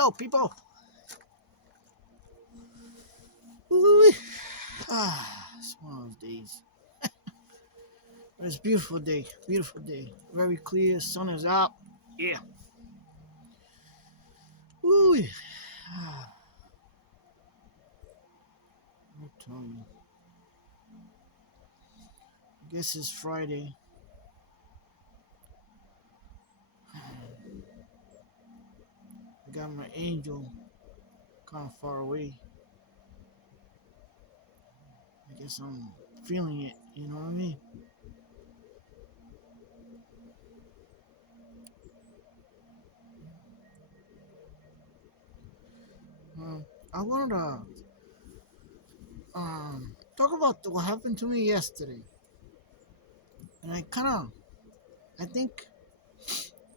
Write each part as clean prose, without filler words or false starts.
Hello, people. Ooh, it's one of those days. But it's a beautiful day. Beautiful day. Very clear. Sun is out. Yeah. Ooh. I tell you. I guess it's Friday. I got my angel kind of far away. I guess I'm feeling it. You know what I mean? I wanted to talk about what happened to me yesterday, and I think,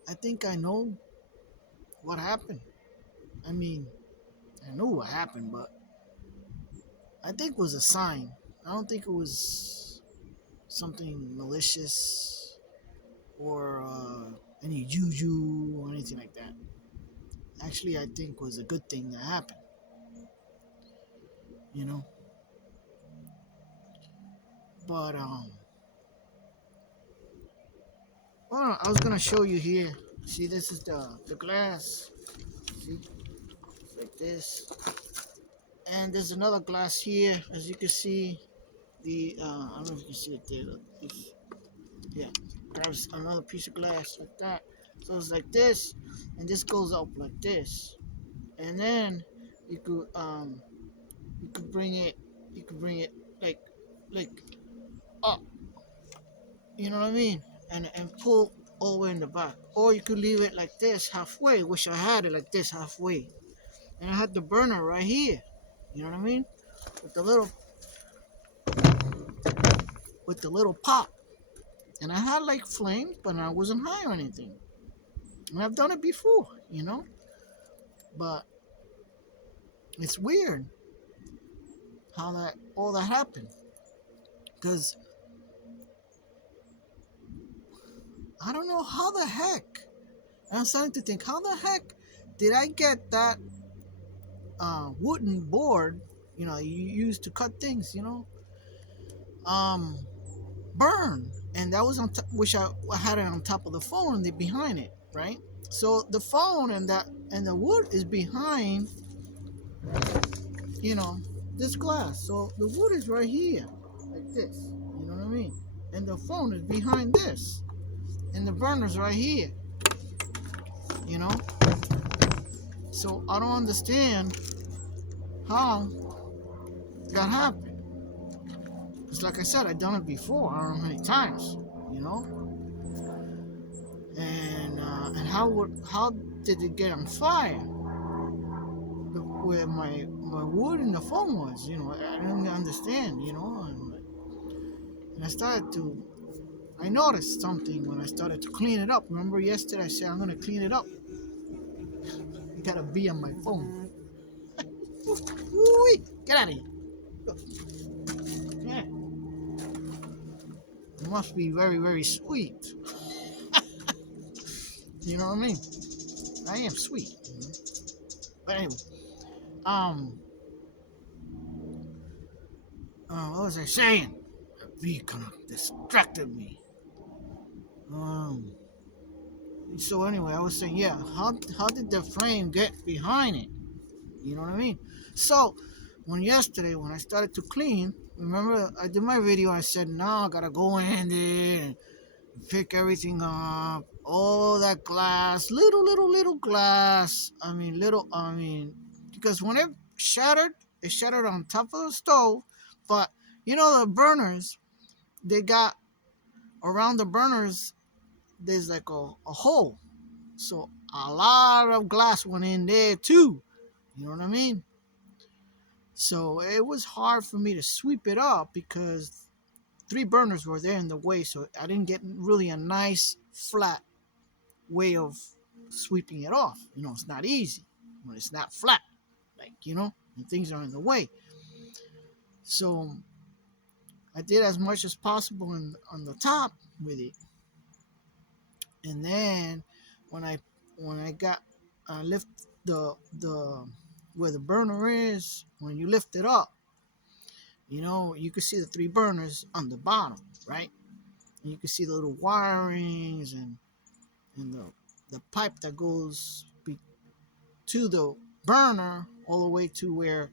I think I know what happened. I mean, I knew what happened, but I think it was a sign. I don't think it was something malicious or any juju or anything like that. Actually, I think it was a good thing that happened. You know, but well, I was gonna show you here. See, this is the glass. See, it's like this, and there's another glass here, as you can see. I don't know if you can see it there. Yeah, grabs another piece of glass like that. So it's like this, and this goes up like this, and then you could um you could bring it you could bring it like like up, you know what I mean, and pull all the way in the back, or you could leave it like this halfway, which I had it like this halfway, and I had the burner right here, you know what I mean, with the little pot, and I had like flames, but I wasn't high or anything, and I've done it before, but it's weird how that all that happened, because I don't know how the heck. I'm starting to think, how the heck did I get that wooden board, you use to cut things, um, burn, and that was which I had it on top of the phone and behind it, right? So the phone and the wood is behind, you know, this glass. So the wood is right here, like this. You know what I mean? And the phone is behind this, and the burner's right here. You know, so I don't understand how that happened. It's like I said, I've done it before. I don't know how many times. You know, and how did it get on fire? Where my wood in the phone was, I didn't understand, and I noticed something when I started to clean it up. Remember yesterday I said I'm gonna clean it up. I got a bee on my phone. Woo-wee. Get out of here. Yeah, it must be very, very sweet. You know what I mean? I am sweet. But anyway, um, what was I saying? A bee kind of distracted me. Um, so anyway, I was saying, yeah, how did the frame get behind it? You know what I mean? So yesterday when I started to clean, remember I did my video. I said, now I gotta go in there and pick everything up, all that glass, little glass. Because when it shattered on top of the stove. But the burners, they got around the burners. There's like a hole, so a lot of glass went in there too. You know what I mean? So it was hard for me to sweep it up because three burners were there in the way. So I didn't get really a nice flat way of sweeping it off. It's not easy when it's not flat, and things are in the way. So I did as much as possible on the top with it. And then when I got lift the where the burner is, when you lift it up, you can see the three burners on the bottom, right? And you can see the little wirings and the pipe that goes to the burner all the way to where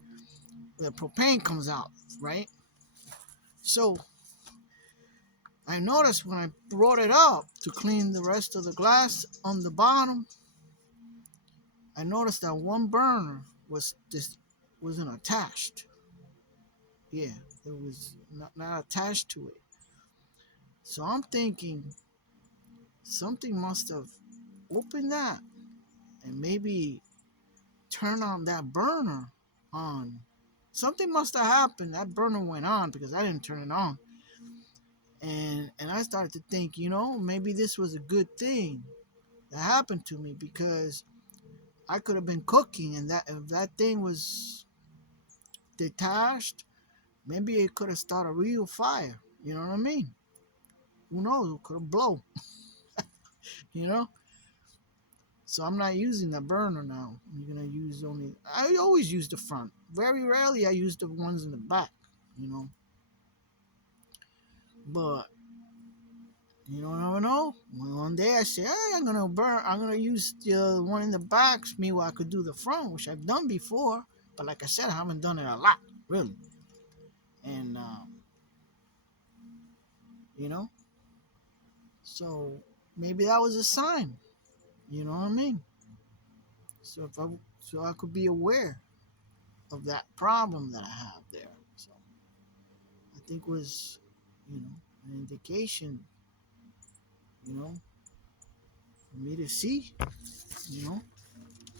the propane comes out, right? So I noticed when I brought it up to clean the rest of the glass on the bottom, I noticed that one burner wasn't attached. Yeah, it was not attached to it. So I'm thinking something must have opened that and maybe turn on that burner on. Something must have happened. That burner went on because I didn't turn it on. And I started to think, maybe this was a good thing that happened to me, because I could have been cooking, and that if that thing was detached, maybe it could have started a real fire. You know what I mean? Who knows? It could have blown. You know. So I'm not using the burner now. I'm gonna use only. I always use the front. Very rarely I use the ones in the back. You know. But never know. One day I say, hey, I'm gonna burn. I'm gonna use the one in the back. Meanwhile, I could do the front, which I've done before. But like I said, I haven't done it a lot, really. And you know, so maybe that was a sign. You know what I mean? So so I could be aware of that problem that I have there. So I think was, an indication, you know, for me to see, you know.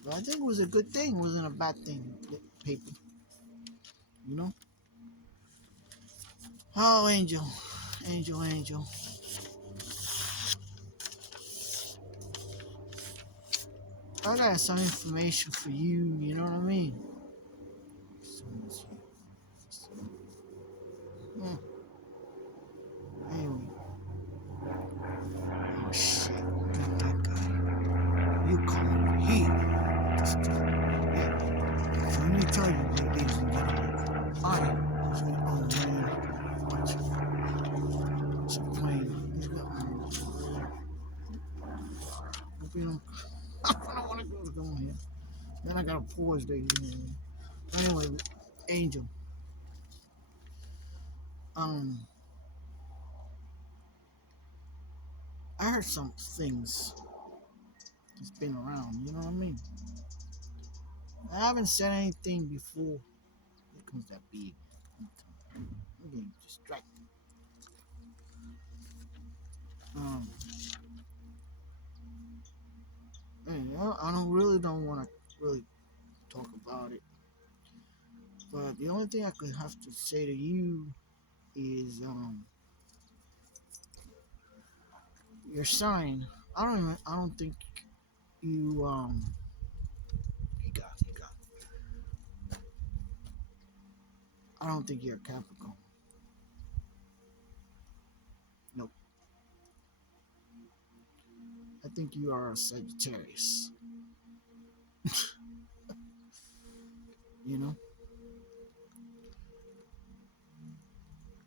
But I think it was a good thing. It wasn't a bad thing. Paper, you know. Oh, Angel, Angel, Angel. I got some information for you. You know what I mean? Hmm. Anyway, oh shit, get that guy. You come over here. Yeah. So let me tell you, ladies and gentlemen, I was on the man. Watch it. It's a plane. He's got one. Hope you don't. I don't want to go here. Then I gotta pause, ladies and gentlemen. Anyway, Angel. Um, I heard some things that's been around. You know what I mean? I haven't said anything before. Here comes that big. I'm getting distracted. Um, I don't want to really talk about it. But the only thing I could have to say to you is your sign. I don't think you you got. I don't think you're a Capricorn. Nope. I think you are a Sagittarius. You know.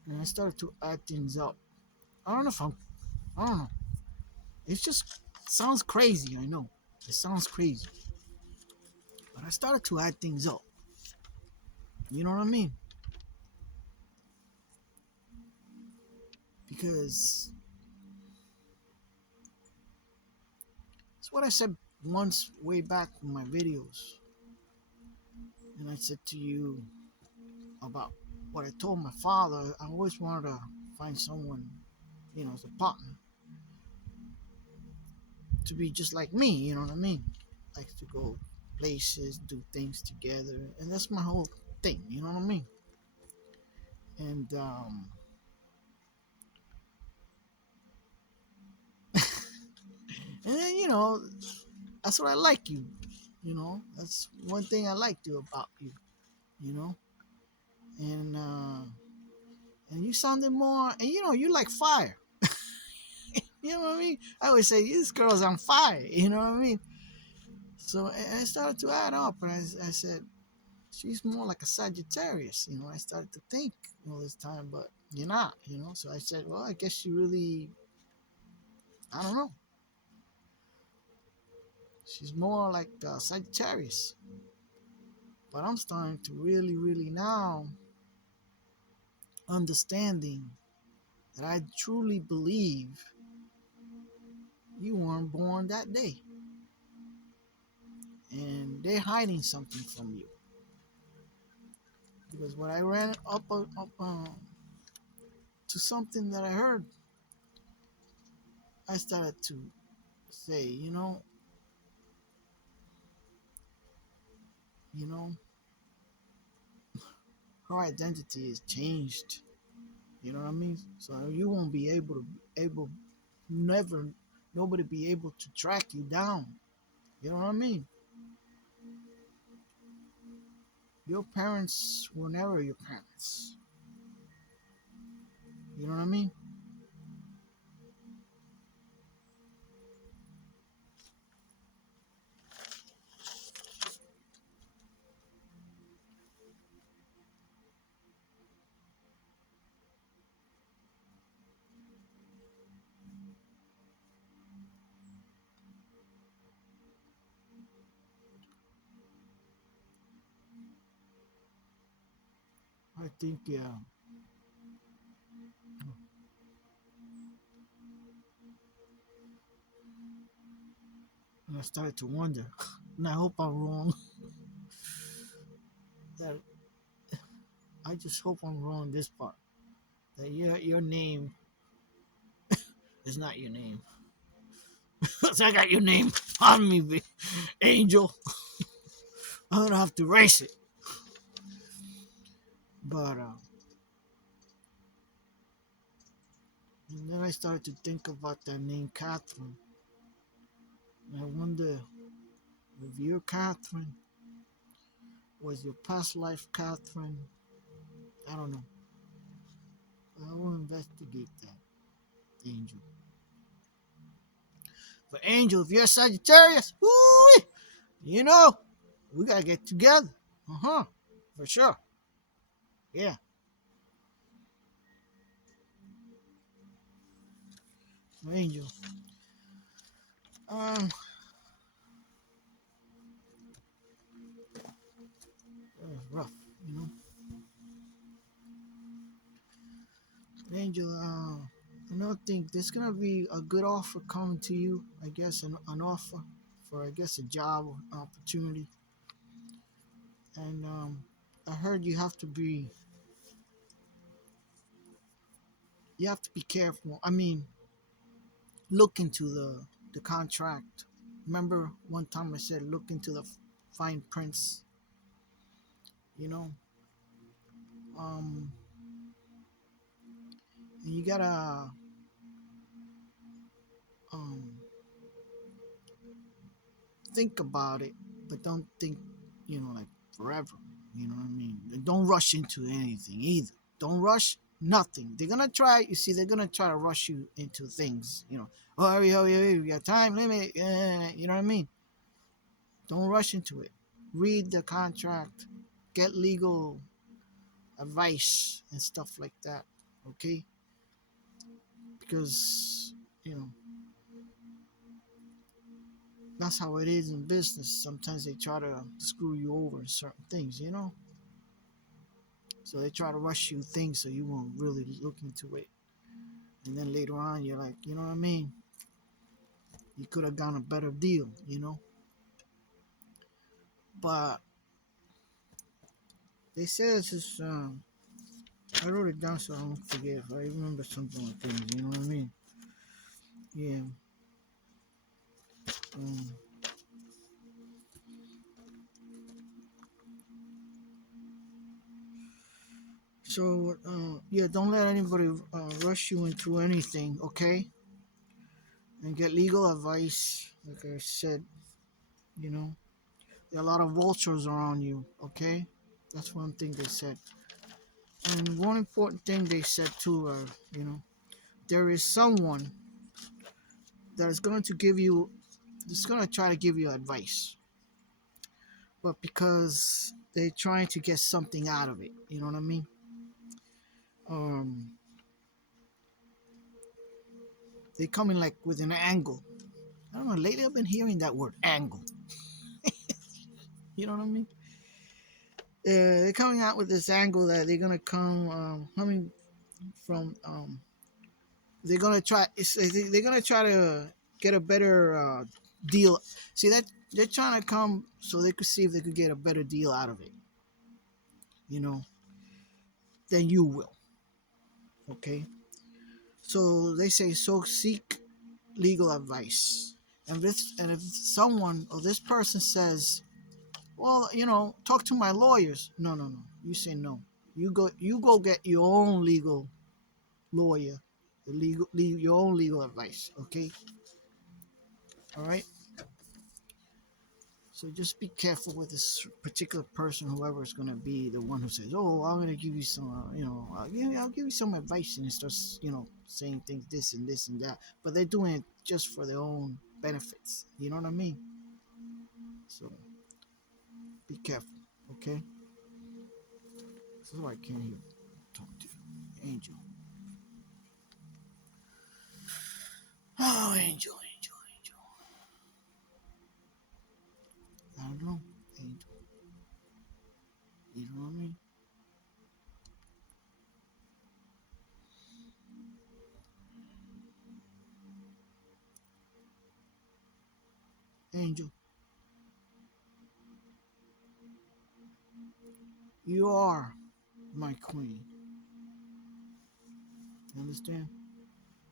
And I started to add things up. I don't know if I'm. I don't know. It just sounds crazy. I know. It sounds crazy. But I started to add things up. You know what I mean? Because it's what I said once way back in my videos. And I said to you about what I told my father. I always wanted to find someone, as a partner, to be just like me. You know what I mean? Like to go places, do things together, and that's my whole thing. You know what I mean? And and then that's what I like you. That's one thing I liked you about you. You know, and you sounded more, and you like fire. You know what I mean? I always say this girl's on fire. You know what I mean? So I started to add up, and I said, she's more like a Sagittarius. I started to think all this time, but you're not. So I said, well, I guess she really, I don't know. She's more like Sagittarius. But I'm starting to really, really now understanding that I truly believe you weren't born that day. And they're hiding something from you. Because when I ran up to something that I heard, I started to say, you know, her identity is changed. You know what I mean? So you won't be able never nobody be able to track you down. You know what I mean? Your parents were never your parents. You know what I mean? I think yeah. And I started to wonder, and I hope I'm wrong. That I just hope I'm wrong this part. That your name is not your name. Cause I got your name on me, Angel. I don't have to erase it. But and then I started to think about that name, Catherine. And I wonder if you're Catherine, was your past life Catherine? I don't know. I will investigate that, Angel. But Angel, if you're Sagittarius, woo, you know, we gotta get together. For sure. Yeah. Angel. Um, rough, you know. Angel, I don't think there's gonna be a good offer coming to you. I guess an offer for, I guess, a job opportunity. And I heard you have to be careful. I mean, look into the contract. Remember one time I said look into the fine prints. You know, um, and you gotta um think about it, but don't think, like forever. You know what I mean? And don't rush into anything either. Don't rush nothing. They're gonna try. You see, they're gonna try to rush you into things. Oh, hurry, hurry, hurry! We got time limit. You know what I mean? Don't rush into it. Read the contract. Get legal advice and stuff like that. Okay? Because that's how it is in business. Sometimes they try to screw you over in certain things. So they try to rush you things so you won't really look into it. And then later on, you're like, you know what I mean? You could have gotten a better deal. But they say it's just, I wrote it down so I don't forget if I remember something like things, you know what I mean? Yeah. Um, so, yeah, don't let anybody rush you into anything, okay? And get legal advice. Like I said, you know, there are a lot of vultures around you, okay? That's one thing they said. And one important thing they said too, there is someone that is going to try to give you advice. but because they're trying to get something out of it. You know what I mean? Um, they come in like with an angle. I don't know. Lately, I've been hearing that word angle. You know what I mean? They're coming out with this angle that they're gonna come coming from. They're gonna try. They're gonna try to get a better deal. See that they're trying to come so they could see if they could get a better deal out of it. You know, than you will. Okay. So they say so seek legal advice. And if someone or this person says, well, talk to my lawyers. No, no, no. You say no. You go get your own legal lawyer, your own legal advice. Okay. All right. So just be careful with this particular person, whoever is going to be the one who says, "Oh, I'm going to give you some, I'll give you some advice," and it starts, saying things this and this and that. But they're doing it just for their own benefits. You know what I mean? So be careful, okay? This is why I can't even talk to you, Angel. Oh, Angel, Angel, Angel. I don't know, Angel. You know what I mean? Angel, you are my queen. You understand?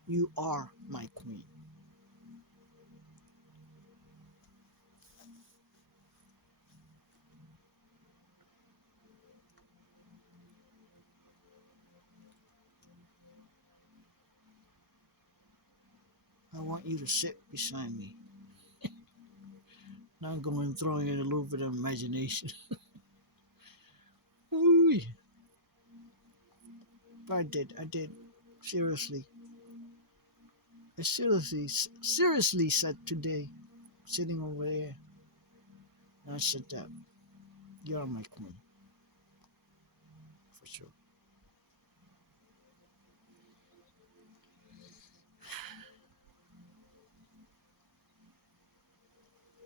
You are my queen. I want you to sit beside me. Not going throwing in a little bit of imagination. Ooh. But I did. Seriously. I seriously said today, sitting over there, and I said that you're my queen, for sure.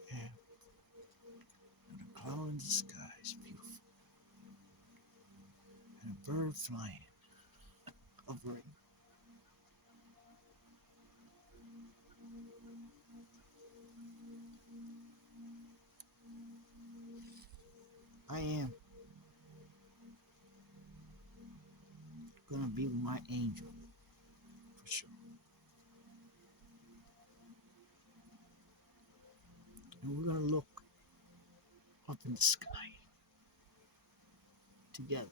Yeah. And a cloud in the sky is beautiful. And a bird flying, hovering. I am gonna be my angel, for sure. And we're gonna look up in the sky together.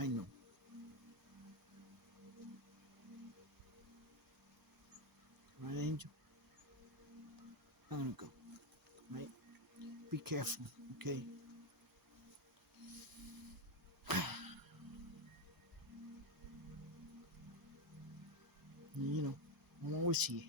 I know. Right, Angel? I'm gonna go. Right? Be careful, okay? And, I'm always here.